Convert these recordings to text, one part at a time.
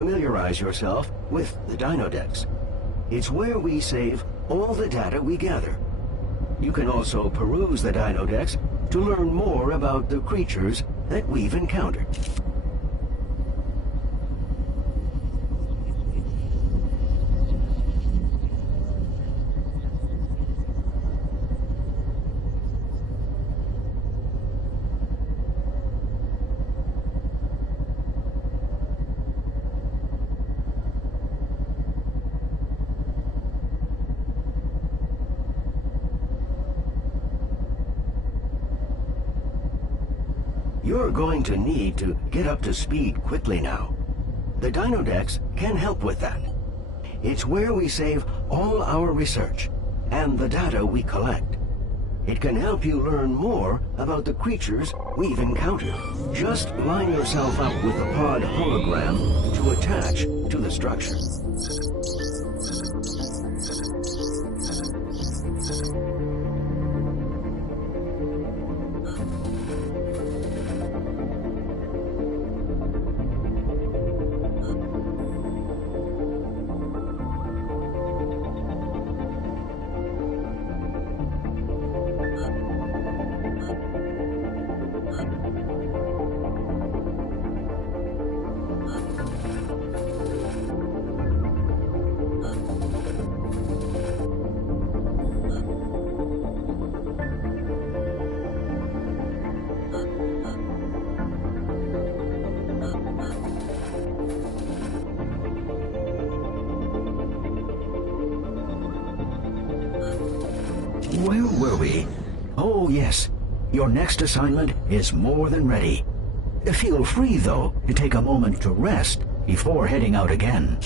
Familiarize yourself with the Dinodex. It's where we save all the data we gather. You can also peruse the Dinodex to learn more about the creatures that we've encountered. You're going to need to get up to speed quickly now. The Dinodex can help with that. It's where we save all our research and the data we collect. It can help you learn more about the creatures we've encountered. Just line yourself up with the pod hologram to attach to the structure. Where were we? Oh, yes. Your next assignment is more than ready. Feel free, though, to take a moment to rest before heading out again.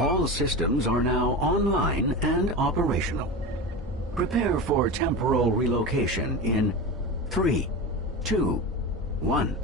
All systems are now online and operational. Prepare for temporal relocation in 3, 2, 1.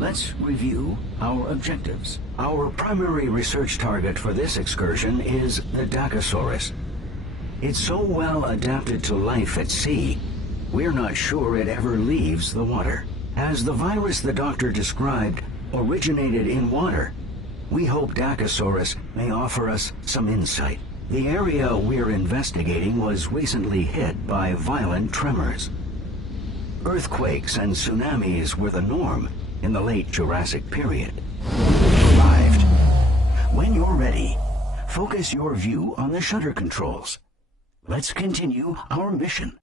Let's review our objectives. Our primary research target for this excursion is the Dakosaurus. It's so well adapted to life at sea, we're not sure it ever leaves the water. As the virus the doctor described originated in water, we hope Dakosaurus may offer us some insight. The area we're investigating was recently hit by violent tremors. Earthquakes and tsunamis were the norm in the late Jurassic period. We've arrived. When you're ready, focus your view on the shutter controls. Let's continue our mission.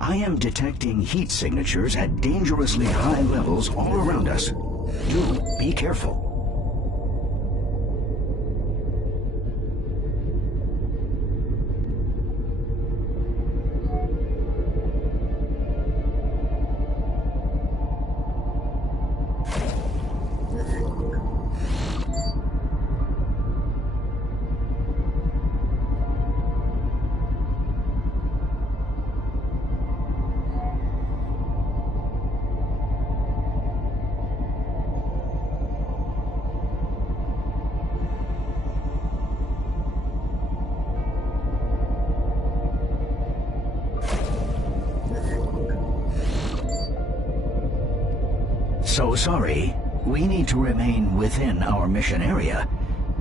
I am detecting heat signatures at dangerously high levels all around us. Do be careful. So sorry. We need to remain within our mission area.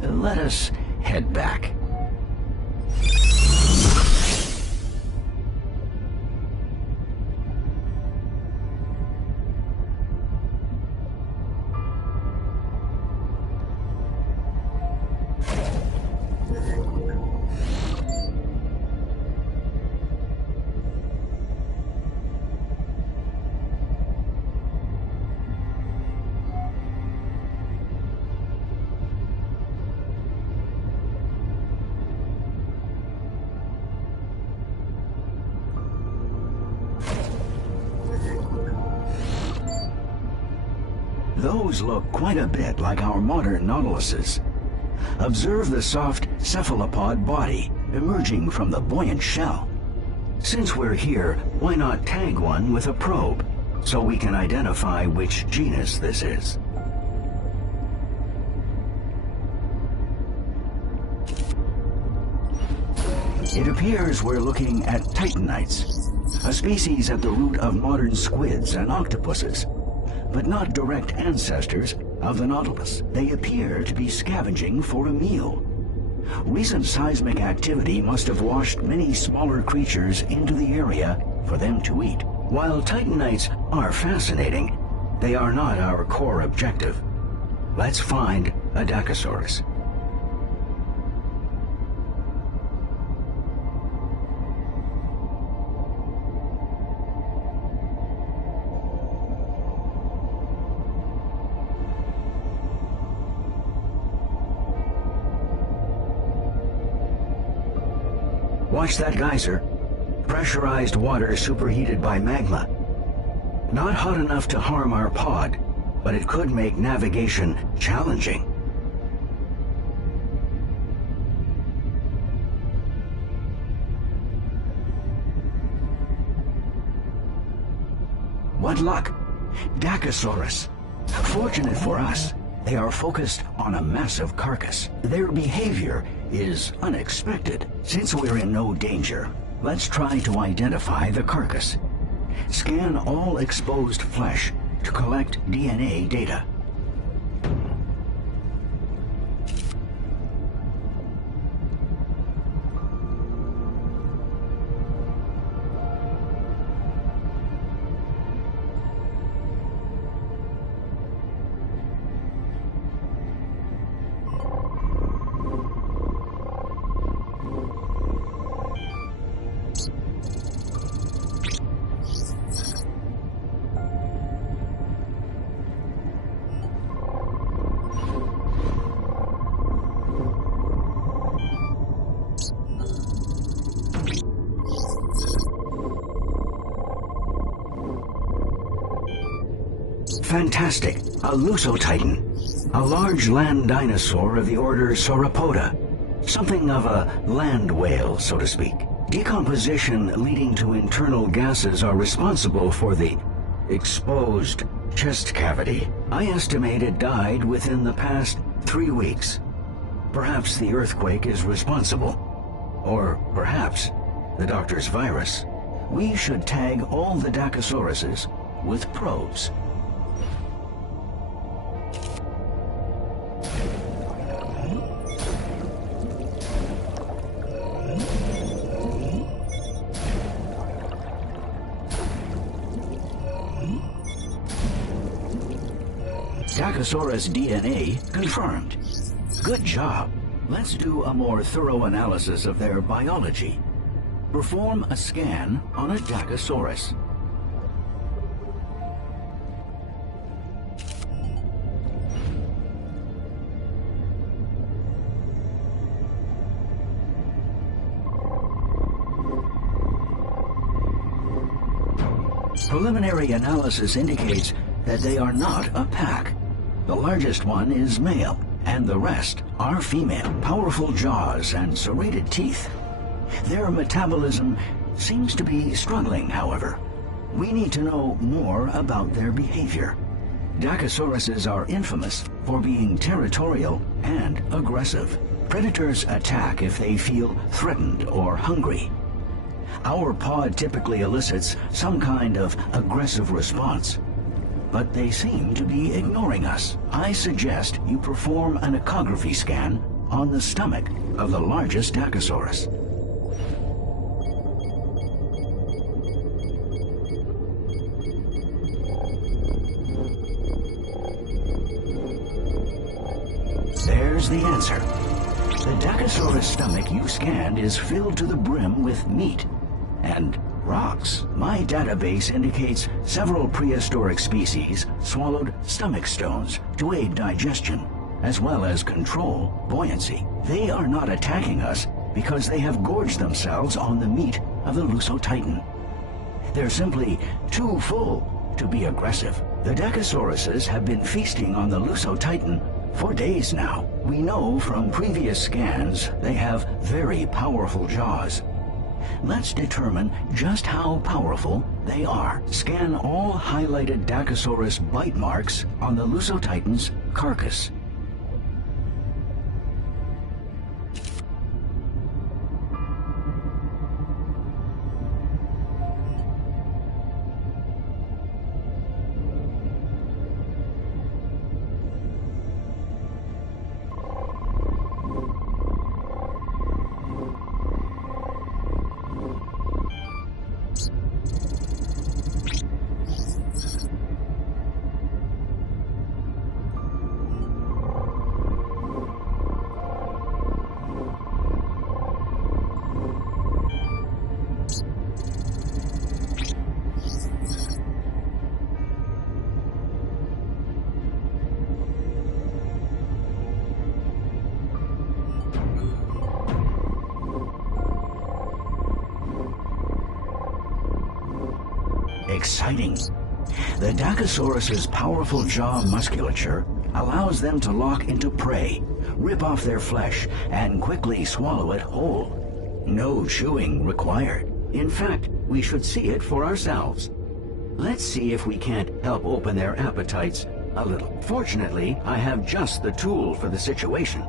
Let us head back. Those look quite a bit like our modern Nautiluses. Observe the soft cephalopod body emerging from the buoyant shell. Since we're here, why not tag one with a probe, so we can identify which genus this is? It appears we're looking at Titanites, a species at the root of modern squids and octopuses, but not direct ancestors of the Nautilus. They appear to be scavenging for a meal. Recent seismic activity must have washed many smaller creatures into the area for them to eat. While Titanites are fascinating, they are not our core objective. Let's find a Dacosaurus. Watch that geyser. Pressurized water superheated by magma. Not hot enough to harm our pod, but it could make navigation challenging. What luck! Dacosaurus. Fortunate for us, they are focused on a massive carcass. Their behavior is unexpected. Since we're in no danger, let's try to identify the carcass. Scan all exposed flesh to collect DNA data. Fantastic! A Lusotitan. A large land dinosaur of the order Sauropoda. Something of a land whale, so to speak. Decomposition leading to internal gases are responsible for the exposed chest cavity. I estimate it died within the past 3 weeks. Perhaps the earthquake is responsible. Or perhaps the doctor's virus. We should tag all the Dacosauruses with probes. Dacosaurus DNA confirmed. Good job. Let's do a more thorough analysis of their biology. Perform a scan on a Dacosaurus. Preliminary analysis indicates that they are not a pack. The largest one is male, and the rest are female. Powerful jaws and serrated teeth. Their metabolism seems to be struggling, however. We need to know more about their behavior. Dacosauruses are infamous for being territorial and aggressive. Predators attack if they feel threatened or hungry. Our pod typically elicits some kind of aggressive response, but they seem to be ignoring us. I suggest you perform an ecography scan on the stomach of the largest Dacosaurus. There's the answer. The Dacosaurus stomach you scanned is filled to the brim with meat and rocks. My database indicates several prehistoric species swallowed stomach stones to aid digestion, as well as control buoyancy. They are not attacking us because they have gorged themselves on the meat of the Lusotitan. They're simply too full to be aggressive. The Dacosauruses have been feasting on the Lusotitan for days now. We know from previous scans they have very powerful jaws. Let's determine just how powerful they are. Scan all highlighted Dacosaurus bite marks on the Lusotitan's carcass. Exciting. The Dacosaurus's powerful jaw musculature allows them to lock into prey, rip off their flesh, and quickly swallow it whole. No chewing required. In fact, we should see it for ourselves. Let's see if we can't help open their appetites a little. Fortunately, I have just the tool for the situation.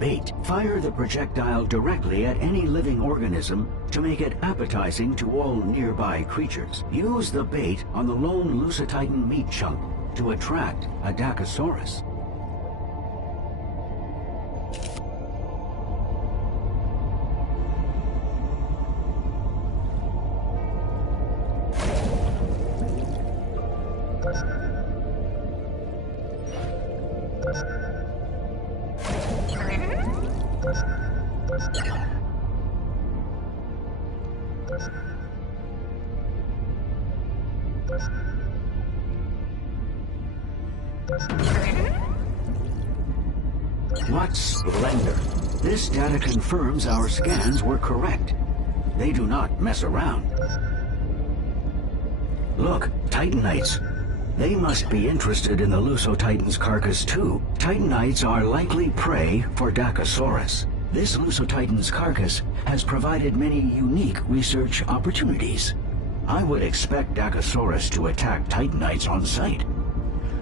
Bait. Fire the projectile directly at any living organism to make it appetizing to all nearby creatures. Use the bait on the lone Lusotitan meat chunk to attract a Dacosaurus. What splendor! This data confirms our scans were correct. They do not mess around. Look, Titanites. They must be interested in the Lusotitan's carcass too. Titanites are likely prey for Dacosaurus. This Lusotitan's carcass has provided many unique research opportunities. I would expect Dacosaurus to attack Titanites on sight,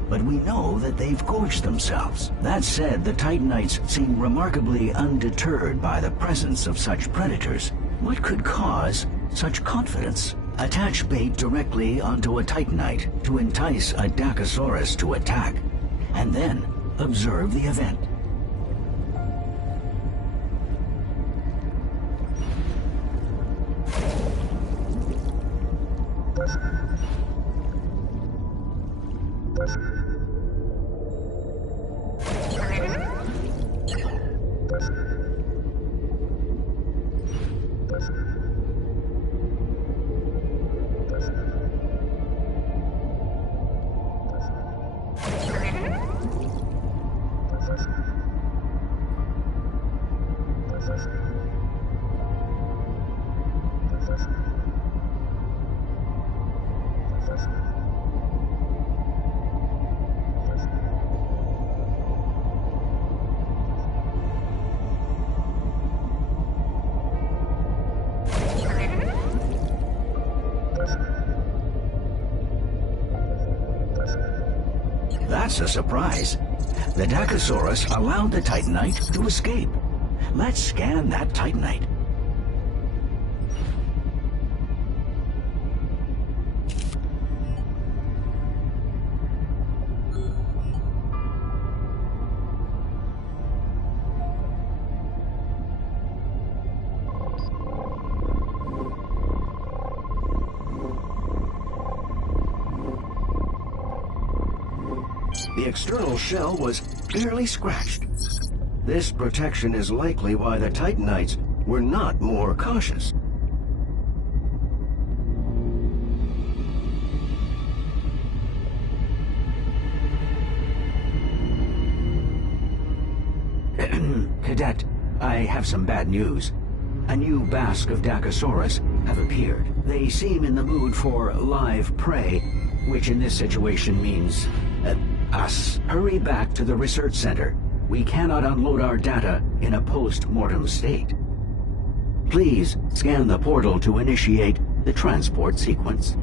but we know that they've gorged themselves. That said, the Titanites seem remarkably undeterred by the presence of such predators. What could cause such confidence? Attach bait directly onto a Titanite to entice a Dacosaurus to attack, and then observe the event. That's a surprise. The Dakosaurus allowed the Titanite to escape. Let's scan that Titanite. The external shell was barely scratched. This protection is likely why the Titanites were not more cautious. Cadet, I have some bad news. A new Basque of Dakosaurus have appeared. They seem in the mood for live prey, which in this situation means us. Hurry back to the research center. We cannot unload our data in a post-mortem state. Please scan the portal to initiate the transport sequence.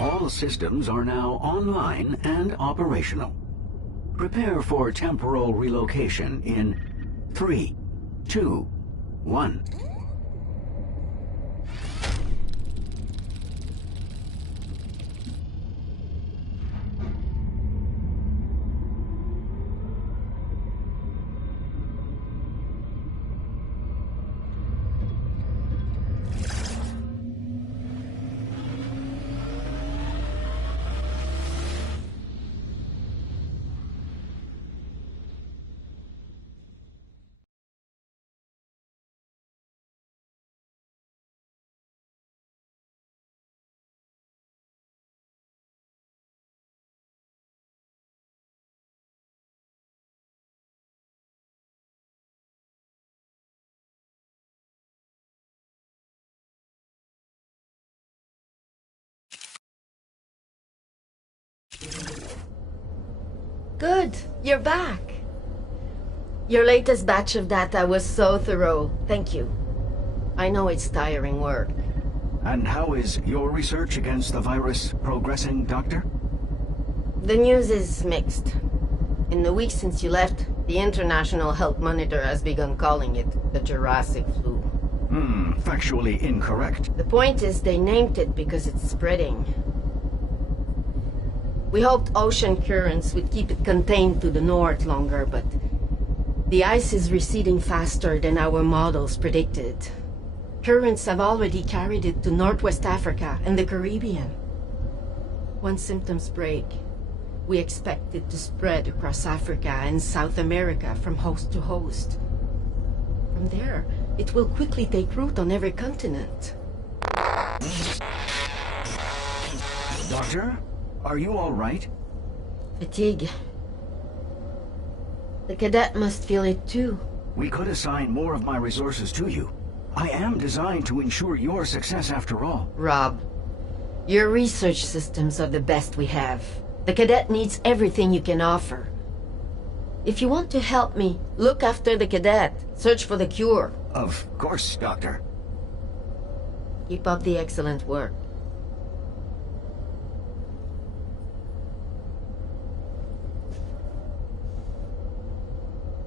All systems are now online and operational. Prepare for temporal relocation in 3, 2, 1. Good, you're back. Your latest batch of data was so thorough. Thank you. I know it's tiring work. And how is your research against the virus progressing, Doctor? The news is mixed. In the weeks since you left, the International Health Monitor has begun calling it the Jurassic flu. Factually incorrect. The point is they named it because it's spreading. We hoped ocean currents would keep it contained to the north longer, but the ice is receding faster than our models predicted. Currents have already carried it to Northwest Africa and the Caribbean. Once symptoms break, we expect it to spread across Africa and South America from host to host. From there, it will quickly take root on every continent. Doctor, are you all right? Fatigue. The cadet must feel it too. We could assign more of my resources to you. I am designed to ensure your success after all. Rob, your research systems are the best we have. The cadet needs everything you can offer. If you want to help me, look after the cadet. Search for the cure. Of course, Doctor. Keep up the excellent work.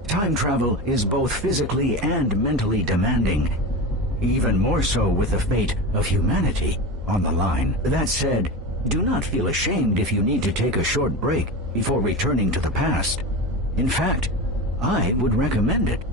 Time travel is both physically and mentally demanding. Even more so with the fate of humanity on the line. That said, do not feel ashamed if you need to take a short break before returning to the past. In fact, I would recommend it.